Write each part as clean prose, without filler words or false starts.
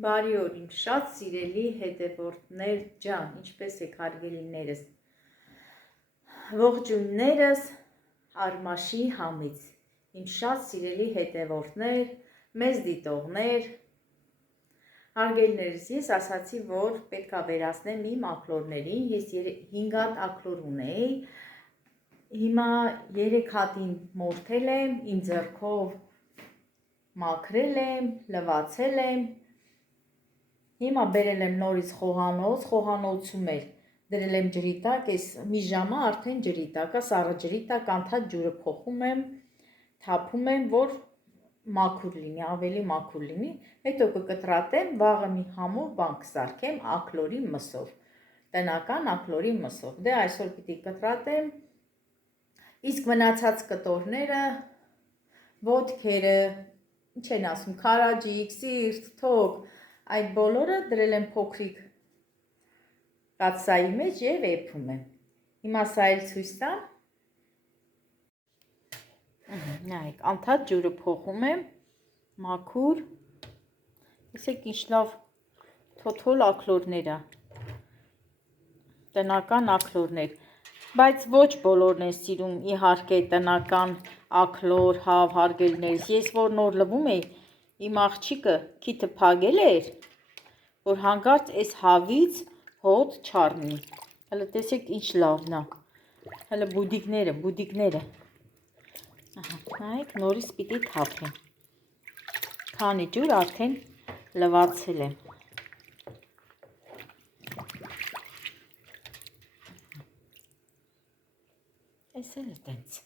Բարի օր, իմ շատ սիրելի հետևորդներ ջան, ինչպես եք հարգելիներս, ողջույններս Արմաշի համից, իմ շատ սիրելի հետևորդներ, մեզ դիտողներ, հարգելիներս, ես ասացի, որ պետք է վերացնեմ իմ ակլորներին, ես 5 հատ ակլոր ունեի, հիմա 3 հատին մորթել եմ, իմ ձեռքով մաքրել եմ, լվացել եմ, հիմա բերել եմ նորից խոհանոց, խոհանոցում էր, դրել եմ ջրի տակ, այս մի ժամը արդեն ջրի տակ, սառը ջրի տակ, անդադ ջուրը փոխում եմ, թափում եմ, որ մաքուր լինի, ավելի մաքուր լինի, հետո կկտրատեմ, վաղը մի համով բան կսարքեմ ակլորի մսով, տնական ակլորի մսով, դե այսօր պիտի կտրատեմ, իսկ մնացած կտորները, ոտքերը, ինչ են ասում, քարաջիկ, սիրտ, թոք, այդ բոլորը դրել եմ փոքրիկ կաթսայի մեջ և էփում եմ, հիմա սա էլ ցույց տամ, նայեք, անդադ ջուրը փոխում եմ, մաքուր, տեսեք ինչ լավ թոթոլ ակլորներ է, տնական ակլորներ, բայց ոչ բոլորն են սիրում իհարկե տնական ակլոր, հավ, հարգելիներս, ես որ նոր լվում էի, իմ աղջիկը քիթը փագել էր, որ հանկարծ այս հավից հոտ չառնի, հələ տեսեք ինչ լավն է, հələ բուդիկները, նայեք նորից պիտի թափեմ, քանի ջուր արդեն լվացել եմ, այս էլ է տենց,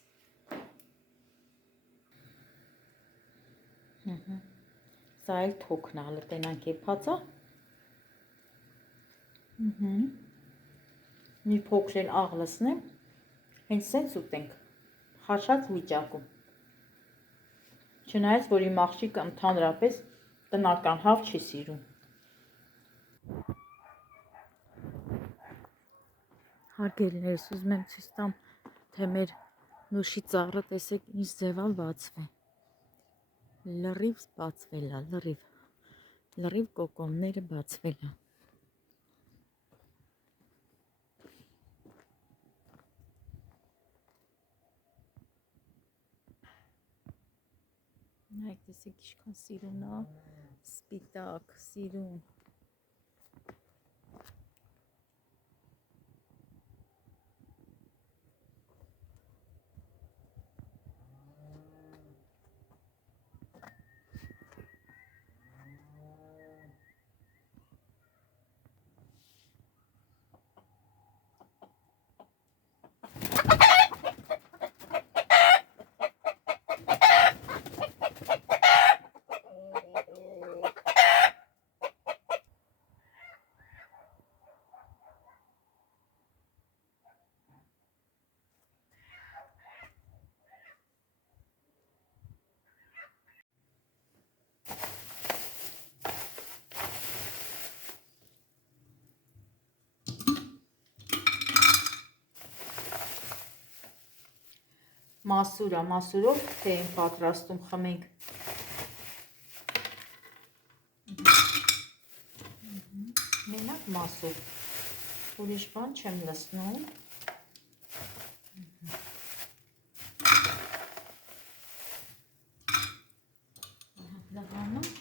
սա էլ թոքն է, հələ տենանք եփած է, մի փոքր աղ լցնեմ, հենց սենց ուտենք, խաշած վիճակում, չնայած, որ իմ աղջիկը ընդհանրապես տնական հավ չի սիրում, հարգելիներս, ուզում եմ ցույց տամ, թե մեր նուշի ծառը տեսեք ինչ ձև է բացվել, լրիվ բացվել է, լրիվ կոկոնները բացվել է, նայեք տեսեք ինչքան սիրուն է, սպիտակ, սիրուն, մասուր է, մասուրով թե են պատրաստում խմենք, մենակ մասուր, ուրիշ բան չեմ լցնում, լվանում,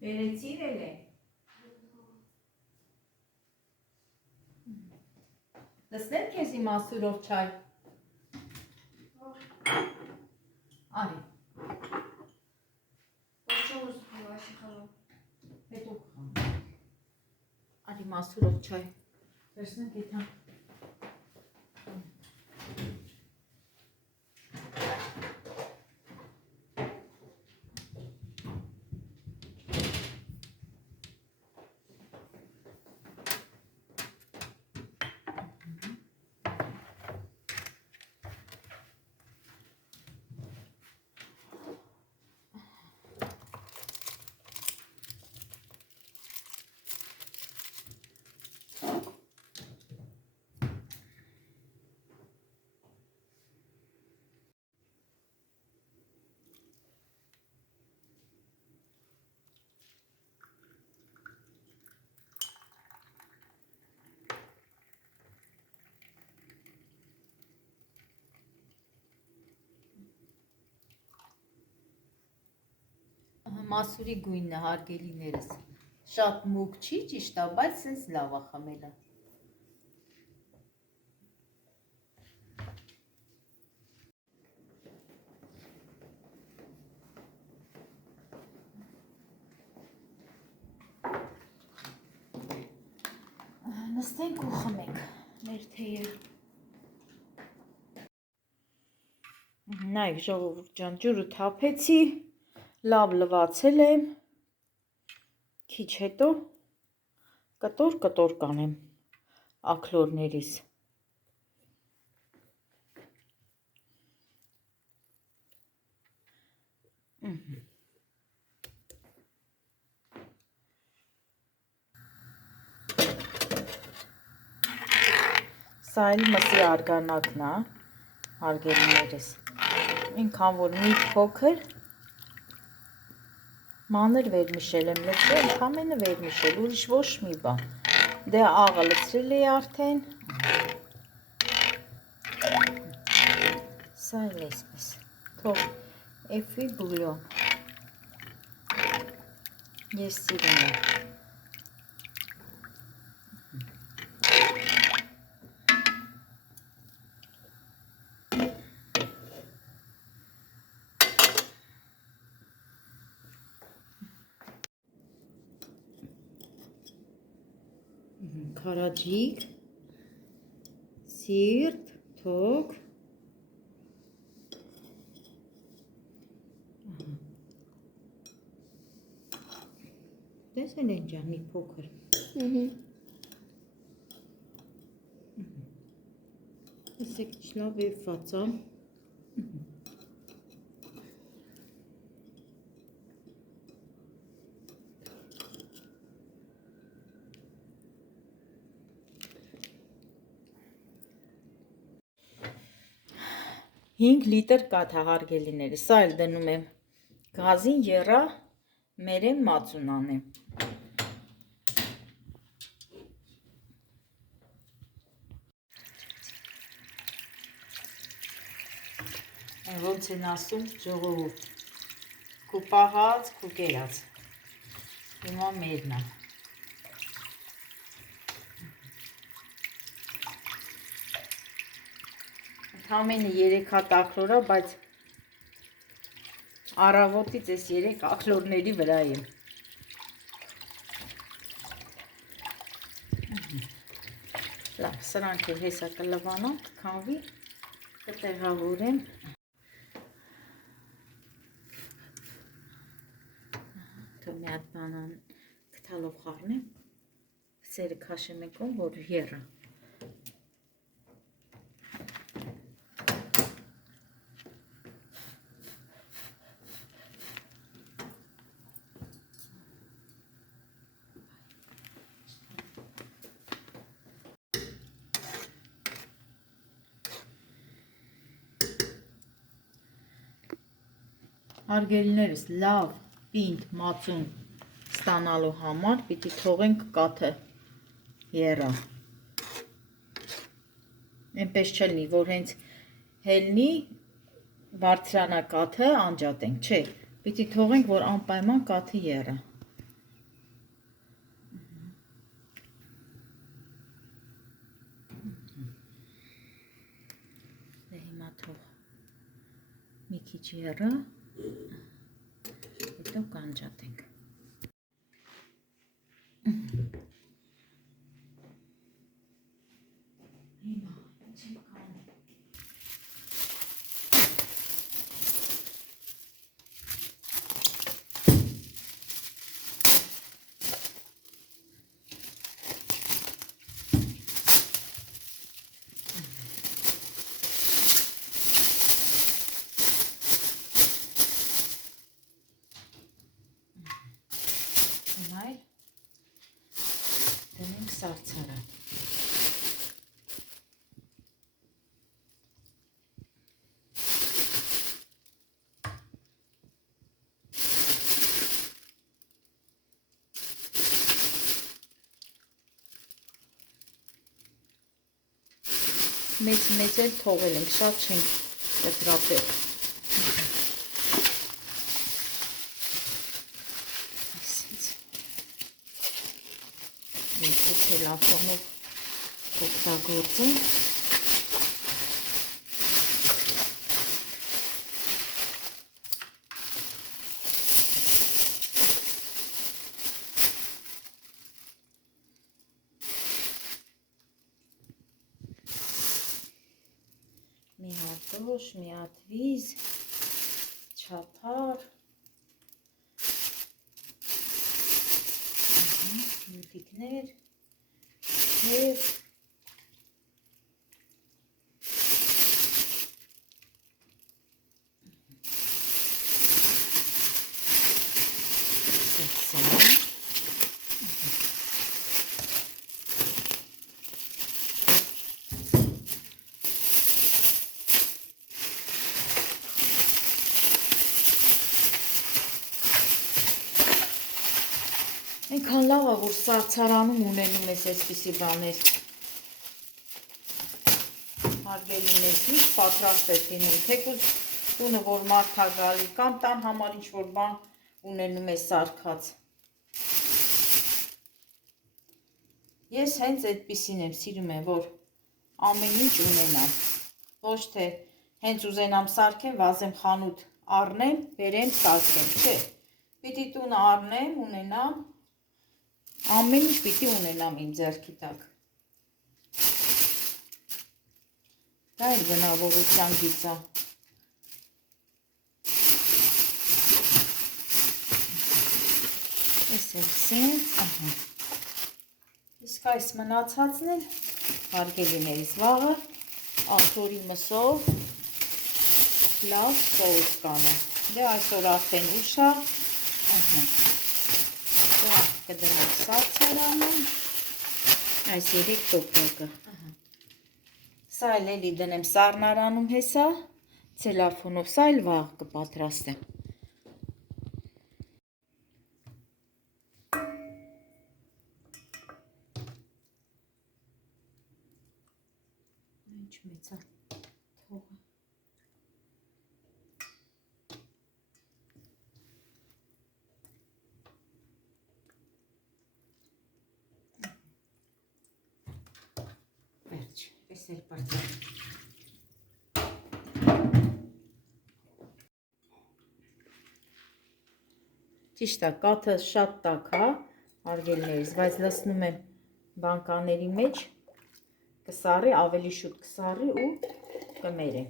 Վերեցիրել է։ Լսնեմ քեզի մասուրով չայ։ Արի։ Հետո կխամ։ Արի մասուրով չայ։ Վերցնենք եթան։ Մասուրի գույնն է հարգելիներս, շատ մուգ չի ճիշտ է, բայց սենց լավ է խմելը։ Նստենք ու խմենք մեր թեյը։ Նայք ժողովուրդ ջան, ջուրը թափեցի, լավ լվացել եմ, քիչ հետո կտոր կանեմ աքլորներիս։ Սա էլ մսի արգանակն է, հարգելիներս։ Ինքան որ մի փոքր մանր վերմիշել եմ լցրել, ընդամենը վերմիշել, ուրիշ ոչ մի բան։ Դե աղը լցրել էի արդեն։ Սա էլ էսպես, թող էվի բուլյոն։ Ես սիրում եմ։ Քարաջիկ, սիրտ, թոք։ Տեսել են ջան, մի փոքր։ Տեսեք լավ էվված է։ Հինգ լիտր կաթ հարգելիները, սա էլ դնում եմ գազին եռա մերեմ մածուն անեմ։ Ոնց են ասում ժողովուրդ, քու պահած, քու կերած, հիմա մերն է։ Ընդամենը 3 հատ աքլոր է, բայց առավոտից այս 3 աքլորների վրա եմ։ Լավ, սրանք էլ հեսա կլվանան, կքանվի, կտեղավորեմ։ Թող մի հատ բանան գթալով խառնեմ, սերը քաշեմ եկում, որ եռա։ Հարգելիներս, լավ պինդ մածուն ստանալու համար պիտի թողենք կաթը եռա։ Այնպես չլինի, որ հենց հելնի բարձրանա կաթը անջատենք, չէ, պիտի թողենք, որ անպայման կաթը եռա։ Դե հիմա թող մի քիչ եռա, հետո կանջատենք։ Հիմա ինչ եմ կանում։ Հիմա էլ դնենք սառցարան։ Մեծ էլ թողել ենք, շատ չենք կտրատել։ Երկու թելաֆոնով օգտագործենք։ Մի հատ դոշ, մի հատ վիզ, չափար, մուտիկներ, թև, այնքան լավ է, որ սառցարանում ունենում ես այսպիսի բաներ։ Հարգելիներս, միշտ պատրաստեք լինում, թեկուզ տունը, որ մարդ ա գալի, կամ տան համար ինչ-որ բան ունենում ես սարքած։ Ես հենց այդպիսին եմ, սիրում եմ, որ ամեն ինչ ունենամ։ Ոչ թե հենց ուզենամ սարքեմ, վազեմ խանութ առնեմ, բերեմ, սարքեմ, չէ։ Պիտի տունը առնեմ, ունենամ, ամեն ինչ պիտի ունենամ իմ ձեռքի տակ։ Դա էլ բնավորության գիծ է։ Ես էլ սենց, իսկ այս մնացածն էլ հարգելիներիս վաղը աղտորի մսով լավ սոուս կանեմ։ Դե այսօր արդեն ուշ է, կդնենք սառցարանը, այս 3 տոպակը։ Սա էլ էլի դնեմ սառնարանում հեսա, ցելոֆանով, սա էլ վաղ կպատրաստեմ։ Ինչ մեծ է թողը։ Վերջ, պես էլ պարծա։ Ճիշտ է, կաթը շատ տաք է, հարգելիներիս, բայց լցնում եմ բանկաների մեջ, կսառի, ավելի շուտ կսառի ու կմերեմ։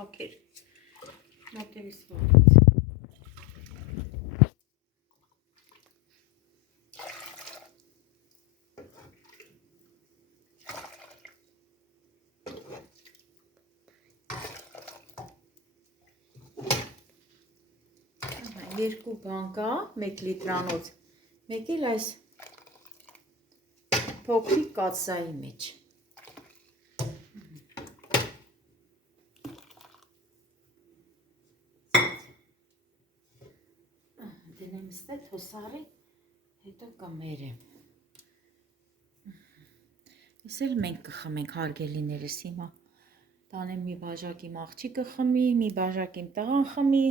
շաքեր մոտևիս վարից։ Երկու բան կա, 1 լիտրանոց, մեկ էլ այս փոքրիկ կաթսայի մեջ։ Դնեմ ստե թոսարի, հետո կմերեմ։ Ես էլ մենք կխմենք հարգելիներս հիմա։ Տանեմ մի բաժակ իմ աղջիկը խմի, մի բաժակ իմ տղան խմի։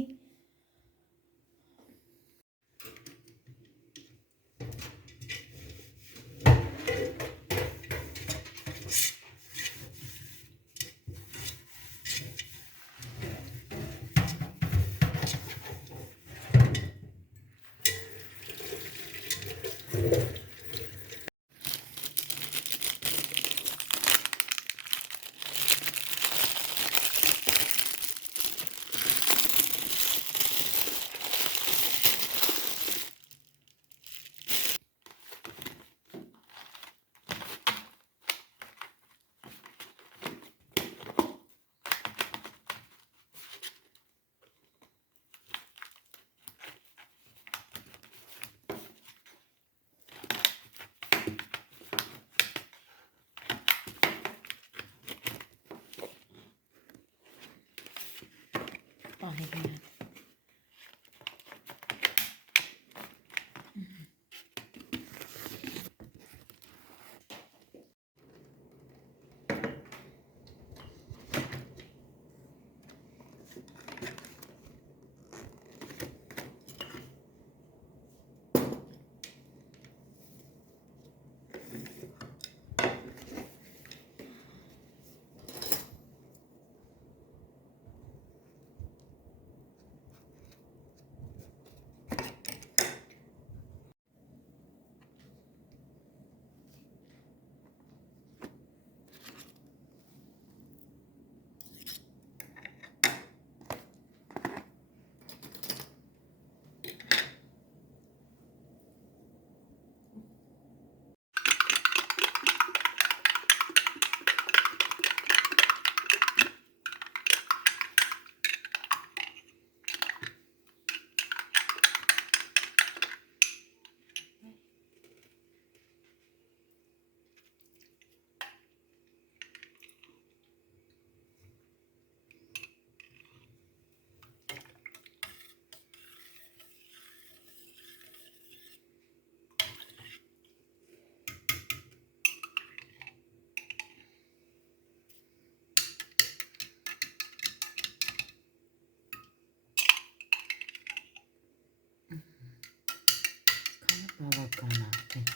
Բավական արդեն։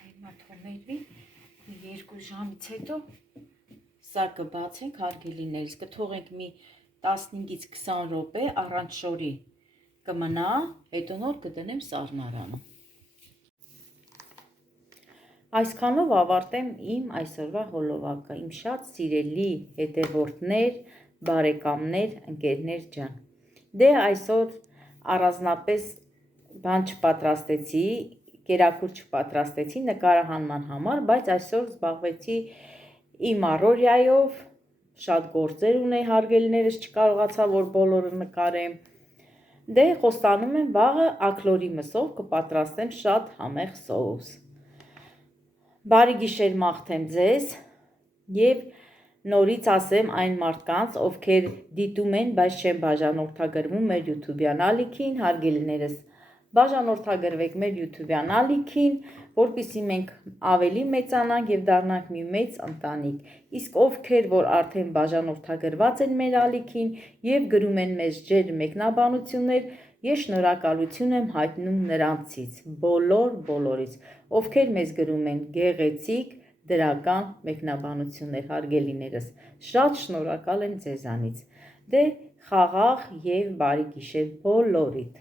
Հիմա թողնեի 2 ժամից հետո սա կբացենք հարգելիներս, կթողենք մի 15-ից 20 րոպե առանց շորի կմնա, հետո նոր կդնեմ սառնարանը։ Այսքանով ավարտեմ իմ այսօրվա հոլովակը, իմ շատ սիրելի հետևորդներ, բարեկամներ, ընկերներ ջան։ Դե այսօր առանձնապես բան չպատրաստեցի, կերակուր չպատրաստեցի նկարահանման համար, բայց այսօր զբաղվեցի իմ առօրյայով, շատ գործեր ունեի հարգելիներս, չկարողացա որ բոլորը նկարեմ։ Դե խոստանում եմ վաղը աքլորի մսով կպատրաստեմ շատ համեղ սոուս։ Բարի գիշեր մաղթեմ ձեզ եւ նորից ասեմ այն մարդկանց, ովքեր դիտում են, բայց չեն բաժանորդագրվում մեր YouTube-յան ալիքին, հարգելիներս, բաժանորդագրվեք մեր YouTube-յան ալիքին, որպեսզի մենք ավելի մեծանանք եւ դառնանք մի մեծ ընտանիք։ Իսկ ովքեր որ արդեն բաժանորդագրված են մեր ալիքին եւ գրում են մեզ ջեր մեկնաբանություններ, ես շնորհակալություն եմ հայտնում նրանցից, բոլորից, ովքեր մեզ գրում են գեղեցիկ, դրական մեկնաբանություններ, հարգելիներս, շատ շնորհակալ եմ ձեզանից, դե խաղաղ և բարի գիշեր բոլորիդ։